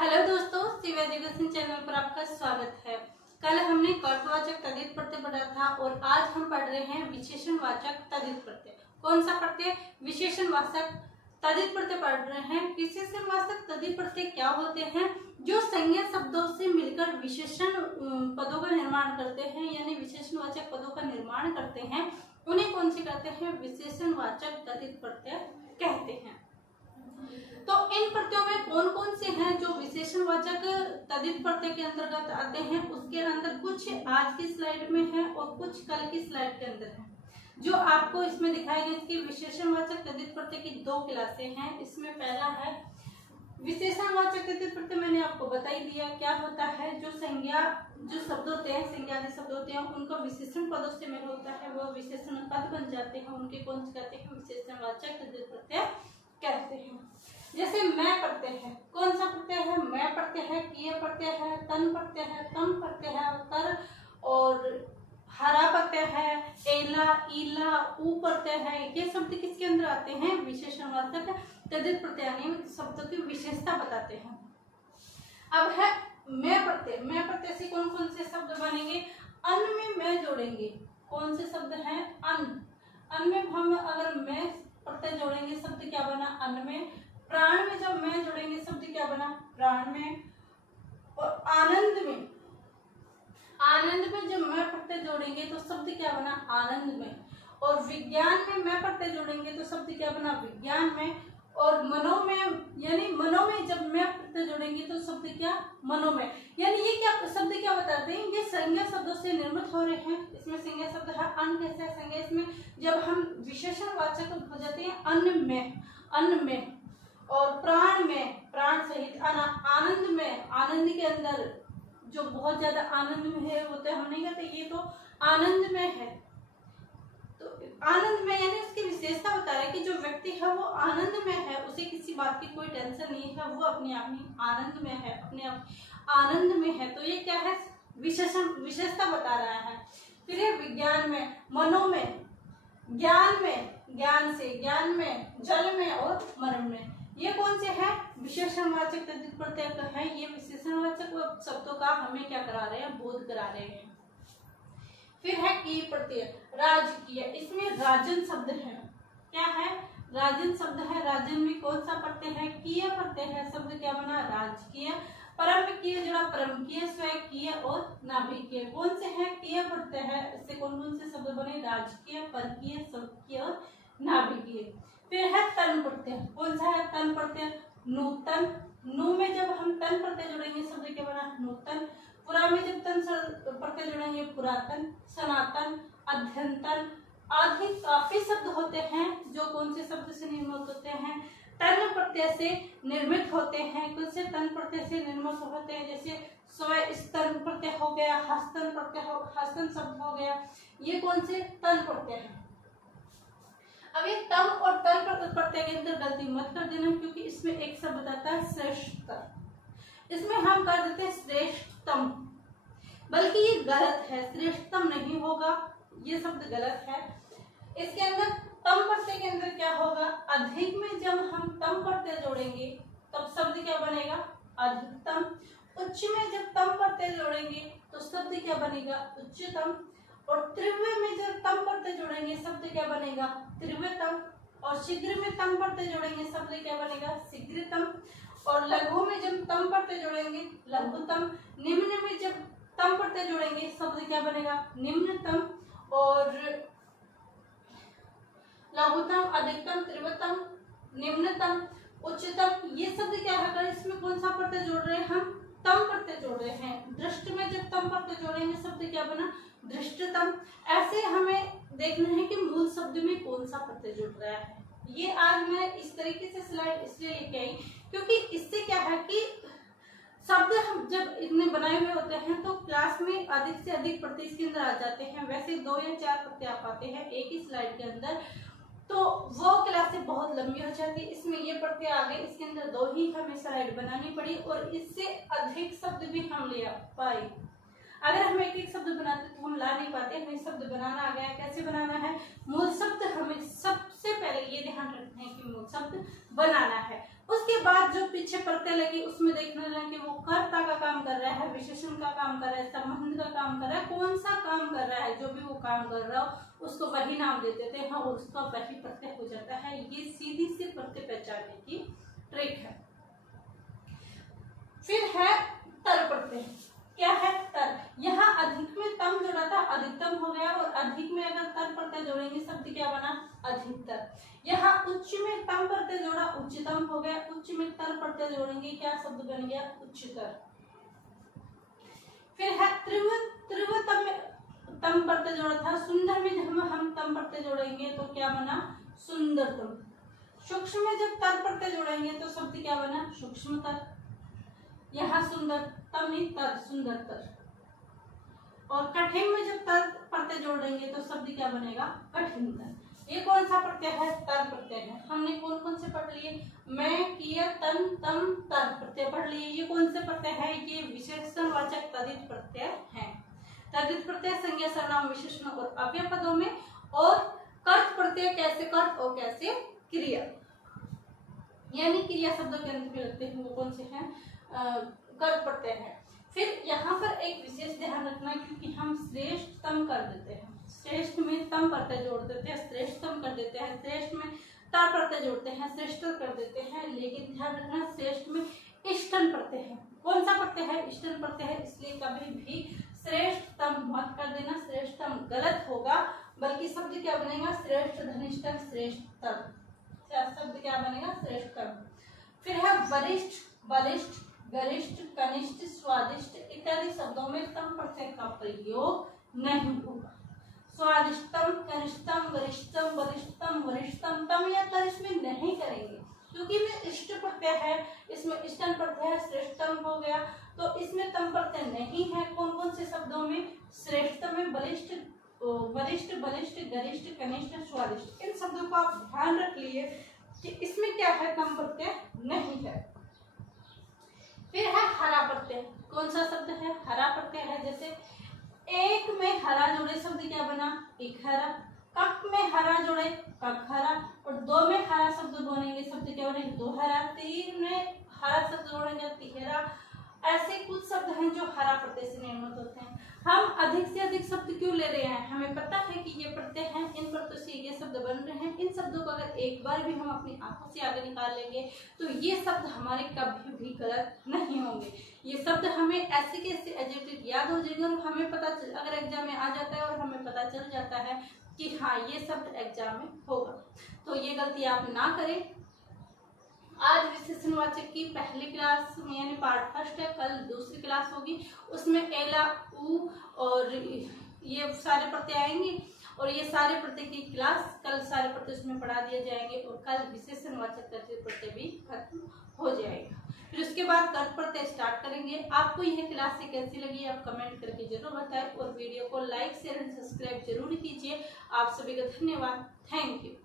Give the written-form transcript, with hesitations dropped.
Hello दोस्तों, Shiv education channel पर आपका स्वागत है। कल हमने कर्तवाचक तद्धित प्रत्यय पढ़ा था और आज हम पढ़ रहे हैं विशेषणवाचक तद्धित प्रत्यय। कौन सा प्रत्यय? विशेषणवाचक तद्धित प्रत्यय पढ़ रहे हैं। विशेषणवाचक तद्धित प्रत्यय क्या होते हैं? जो संज्ञा शब्दों से मिलकर विशेषण पदों का निर्माण करते हैं, यानी विशेषणवाचक पदों का निर्माण करते हैं, उन्हें कौन से कहते हैं? विशेषणवाचक तद्धित प्रत्यय कहते हैं। तो इन प्रत्ययों में कौन कौन से हैं जो विशेषणवाचक तद्धित प्रत्यय के अंतर्गत आते हैं, उसके अंदर कुछ आज की स्लाइड में है और कुछ कल की स्लाइड के अंदर है। जो आपको इसमें दिखाई गई इसकी विशेषणवाचक तद्धित प्रत्यय की दो क्लासें हैं। इसमें पहला है विशेषणवाचक तद्धित प्रत्यय। मैंने आपको बता ही दिया क्या होता है। जो संज्ञा जो शब्द होते हैं, संज्ञादि शब्द होते हैं, उनका विशेषण पदों से मेल होता है, वो विशेषण पद बन जाते हैं, उनके कौन से कहते हैं? विशेषणवाचक तद्धित प्रत्यय कहते हैं। जैसे मैं प्रत्यय है, कौन सा प्रत्यय है? मैं प्रत्यय है, किए प्रत्यय है, तन प्रत्यय है, तम प्रत्यय है, तर और हरा प्रत्यय है, एला, ईला, ऊ प्रत्यय है। ये शब्द किसके अंदर आते हैं? विशेषणवाचक तद्धित प्रत्यय, यानी शब्दों की विशेषता बताते हैं। अब है मैं प्रत्यय। मैं प्रत्यय से कौन कौन से शब्द बनेंगे? अन्न में मैं जोड़ेंगे। कौन से शब्द हैं? अन्न। अन्न में हम अगर मैं प्रत्यय जोड़ेंगे, शब्द क्या बना? अन्न में। प्राण में जब मैं जोड़ेंगे, शब्द क्या बना? प्राण में। और आनंद में, आनंद में जब मैं प्रत्यय जोड़ेंगे तो शब्द क्या बना? आनंद में। और विज्ञान में मैं प्रत्यय जोड़ेंगे तो शब्द क्या बना? विज्ञान में। और मनो में, यानी मनो में जब मैं प्रत्यय जोड़ेंगे तो शब्द क्या? मनो में। यानी ये क्या शब्द क्या बताते हैं? ये संज्ञा शब्दों से निर्मित हो रहे हैं। इसमें संज्ञा शब्द है अन्न। कैसे है संज्ञा? इसमें जब हम विशेषणवाचक हो जाते हैं अन्न में, अन्न में, और प्राण में, प्राण सहित, आनंद में, आनंद के अंदर जो बहुत ज्यादा आनंद में है, वो तो हम नहीं कहते ये तो आनंद में है। तो आनंद में यानी उसकी विशेषता बता रहा है कि जो व्यक्ति है वो आनंद में है, उसे किसी बात की कोई टेंशन नहीं है, वो अपने आप में आनंद में है, अपने आप आनंद में है। तो ये क्या है? विशेषता बता रहा है। फिर है विज्ञान में, मनो में, ज्ञान में, ज्ञान से, ज्ञान में, जल में और मरण में। ये कौन से है? विशेषणवाचक तद्धित प्रत्यय है। ये विशेषणवाचक शब्दों का हमें क्या करा रहे हैं? बोध करा रहे हैं। फिर है किए प्रत्यय, राजकीय। इसमें राजन शब्द है। क्या है? राजन शब्द है। राजन में कौन सा प्रत्यय है? किए प्रत्यय है। शब्द क्या बना? राजकीय। परम में किए जुड़ा, परमकीय, स्वकीय और नाभिकीय। कौन से है? किए प्रत्यय है। इससे कौन कौन से शब्द बने? राजकीय, परकीय, स्वकीय और नाभिकीय। फिर है तन प्रत्यय। कौन सा है? तन प्रत्यय, नूतन। नू में जब हम तन प्रत्यय जोड़ेंगे, शब्द क्या बना? नूतन। पुरा में जब तन प्रत्यय जोड़ेंगे, पुरातन। सनातन, अध्यंतन आदि काफी शब्द होते हैं जो कौन से शब्द से निर्मित होते हैं? तन प्रत्यय से निर्मित होते हैं। कौन से तन प्रत्यय से निर्मित होते हैं? जैसे स्व स्तन प्रत्यय हो गया, हस्तन प्रत्यय, हस्तन शब्द हो गया। ये कौन से? तन प्रत्यय है। अब ये तम और तन प्रत्यय के अंदर गलती मत कर देना, क्योंकि इसमें एक शब्द आता है श्रेष्ठतम। इसमें हम कर देते हैं श्रेष्ठतम, बल्कि ये गलत है। श्रेष्ठतम नहीं होगा, ये शब्द गलत है। इसके अंदर तम प्रत्यय के अंदर क्या होगा? अधिक में जब हम तम प्रत्यय जोड़ेंगे तब शब्द क्या बनेगा? अधिकतम। उच्च में जब तम प्रत्यय जोड़ेंगे तो शब्द क्या बनेगा? उच्चतम। और त्रिव्य में जब तम प्रत्यय जोड़ेंगे शब्द क्या बनेगा? त्रिव्यतम। और शीघ्र में तम प्रत्यय जोड़ेंगे शब्द क्या बनेगा? शीघ्रतम। और लघु में जब तम प्रत्यय जोड़ेंगे, लघुतम। निम्न में जब तम प्रत्यय जोड़ेंगे शब्द क्या बनेगा? निम्नतम। और लघुतम, अधिकतम, त्रिव्यतम, निम्नतम, उच्चतम। ये शब्द क्या है? अगर इसमें कौन सा प्रत्यय जोड़ रहे हैं? हम तम प्रत्यय जोड़ रहे हैं। दृष्ट में जब तम प्रत्यय जोड़ेंगे शब्द क्या बना? दृष्टतम। ऐसे हमें देखना है कि मूल शब्द में कौन सा प्रत्यय जुड़ रहा है। ये आज मैं इस तरीके से स्लाइड इसलिए लेके आई क्योंकि इससे क्या है कि शब्द हम जब इतने बनाए हुए होते हैं तो क्लास में अधिक से अधिक प्रत्यय इसके अंदर आ जाते हैं। वैसे 2 या 4 प्रत्यय आ पाते हैं एक ही स्लाइड के अंदर, तो वो क्लासें बहुत लंबी हो जाती है। इसमें ये प्रत्यय आ गए, इसके अंदर 2 ही हमें स्लाइड बनानी पड़ी और इससे अधिक शब्द भी हम ले पाए। अगर हम एक एक शब्द बनाते तो हम ला नहीं पाते, हमें शब्द बनाना आ गया। कैसे बनाना है? मूल शब्द हमें सबसे पहले ये ध्यान रखना है कि मूल शब्द बनाना है। उसके बाद जो पीछे प्रत्यय लगी उसमें देखना है कि वो कर्ता का काम कर रहा है, विशेषण का काम कर रहा है, संबंध का काम कर रहा है, कौन सा काम कर रहा है। जो भी वो काम कर रहा हो उसको वही नाम दे देते हैं और उसका वही प्रत्यय हो जाता है। ये सीधी सी प्रत्यय पहचानने की ट्रिक है। फिर है तर प्रत्यय। क्या है? तर। यहाँ अधिक में तम जोड़ा था, अधिकतम हो गया, और अधिक में अगर तर प्रत्यय जोड़ेंगे शब्द क्या बना? अधिकतर। यहाँ उच्च में तम प्रत्यय जोड़ा, उच्चतम हो गया। उच्च में तर प्रत्यय जोड़ेंगे क्या शब्द बन गया? उच्चतर। फिर है त्रिवतम में तम प्रत्यय जोड़ा था, सुंदर में जब हम तम प्रत्यय जोड़ेंगे तो क्या बना? सुंदरतम। सूक्ष्म में जब तर प्रत्यय जोड़ेंगे तो शब्द क्या बना? सूक्ष्मतर। यहाँ सुंदरतम ही तर, सुंदरतर। और कठिन में जब तर प्रत्यय जोड़ेंगे तो शब्द क्या बनेगा? कठिनतर। ये कौन सा प्रत्यय है? तर प्रत्यय है। हमने कौन कौन से पढ़ लिए? मैं, किया, तन, तम, तर प्रत्यय पढ़ लिए। ये कौन से प्रत्यय है? ये विशेषणवाचक तद्धित प्रत्यय है। तद्धित प्रत्यय संज्ञा, सर्वनाम, विशेषण और अव्यय पदों में। और कर्त प्रत्यय कैसे कर्त और कैसे क्रिया, यानी क्रिया शब्दों के अंत में लगते हैं, वो कौन से हैं? कर्त प्रत्यय है। फिर यहाँ पर एक विशेष ध्यान रखना, क्योंकि हम श्रेष्ठतम कर देते हैं, श्रेष्ठ में तम प्रत्यय जोड़ देते हैं, श्रेष्ठतम कर देते हैं, श्रेष्ठ में ता प्रत्यय जोड़ते हैं, श्रेष्ठ कर देते हैं। लेकिन ध्यान रखना श्रेष्ठ में इष्टन प्रत्यय है। कौन सा प्रत्यय है? इष्टन प्रत्यय है। इसलिए कभी भी श्रेष्ठतम मत कर देना, श्रेष्ठतम गलत होगा, बल्कि शब्द क्या बनेगा? श्रेष्ठ धनिष्ठक श्रेष्ठतम। शब्द क्या बनेगा? श्रेष्ठतम। फिर है वरिष्ठ, बलिष्ठ, गरिष्ठ, कनिष्ठ, स्वादिष्ट इत्यादि शब्दों में तम प्रत्यय का प्रयोग नहीं होगा। स्वादिष्टम, कनिष्ठतम, गरिष्ठतम, बलिष्ठतम, वरिष्ठतम, तम या तर इसमें नहीं करेंगे, क्योंकि में इष्ट प्रत्यय है, इसमें इष्टन प्रत्यय है, श्रेष्ठतम हो गया, तो इसमें तम प्रत्यय नहीं है। कौन कौन से शब्दों में? श्रेष्ठतम में बलिष्ठ, वरिष्ठ, बलिष्ठ, गरिष्ठ, कनिष्ठ, स्वादिष्ट। इन शब्दों को आप ध्यान रख लिए कि इसमें क्या है? तम प्रत्यय नहीं है। फिर है हरा प्रत्यय। कौन सा शब्द है? हरा प्रत्यय है। जैसे एक में हरा जोड़े शब्द क्या बना? एक हरा। कक में हरा जोड़े कक हरा। और दो में हरा शब्द बोलेंगे शब्द क्या बनेंगे? दो हरा। तीन में हरा शब्द जोड़ेंगे तिहरा। ऐसे कुछ शब्द हैं जो हरा प्रत्यय से निर्मित होते हैं। हम अधिक से अधिक शब्द क्यों ले रहे हैं? हमें पता है कि ये प्रत्यय हैं, इन प्रत्ययों से ये शब्द बन रहे हैं। इन शब्दों को अगर एक बार भी हम अपनी आंखों से आगे निकाल लेंगे तो ये शब्द हमारे कभी भी गलत नहीं होंगे। ये शब्द हमें ऐसे के ऐसे एडजेक्टिव याद हो जाएंगे और हमें पता चल, अगर एग्जाम में आ जाता है और हमें पता चल जाता है कि हाँ ये शब्द एग्जाम में होगा। तो ये गलती आप ना करें। आज विशेषणवाचक की पहली क्लास यानी पार्ट फर्स्ट है, कल दूसरी क्लास होगी, उसमें एला, उ और ये सारे प्रत्यय आएंगे और ये सारे प्रत्यय की क्लास कल सारे प्रत्यय उसमें पढ़ा दिए जाएंगे और कल विशेषणवाचक प्रत्यय भी खत्म हो जाएगा। फिर उसके बाद कर्त प्रत्यय स्टार्ट करेंगे। आपको यह क्लास कैसी लगी आप कमेंट करके जरूर बताएं और वीडियो को लाइक शेयर एंड सब्सक्राइब जरूर कीजिए। आप सभी का धन्यवाद। Thank you.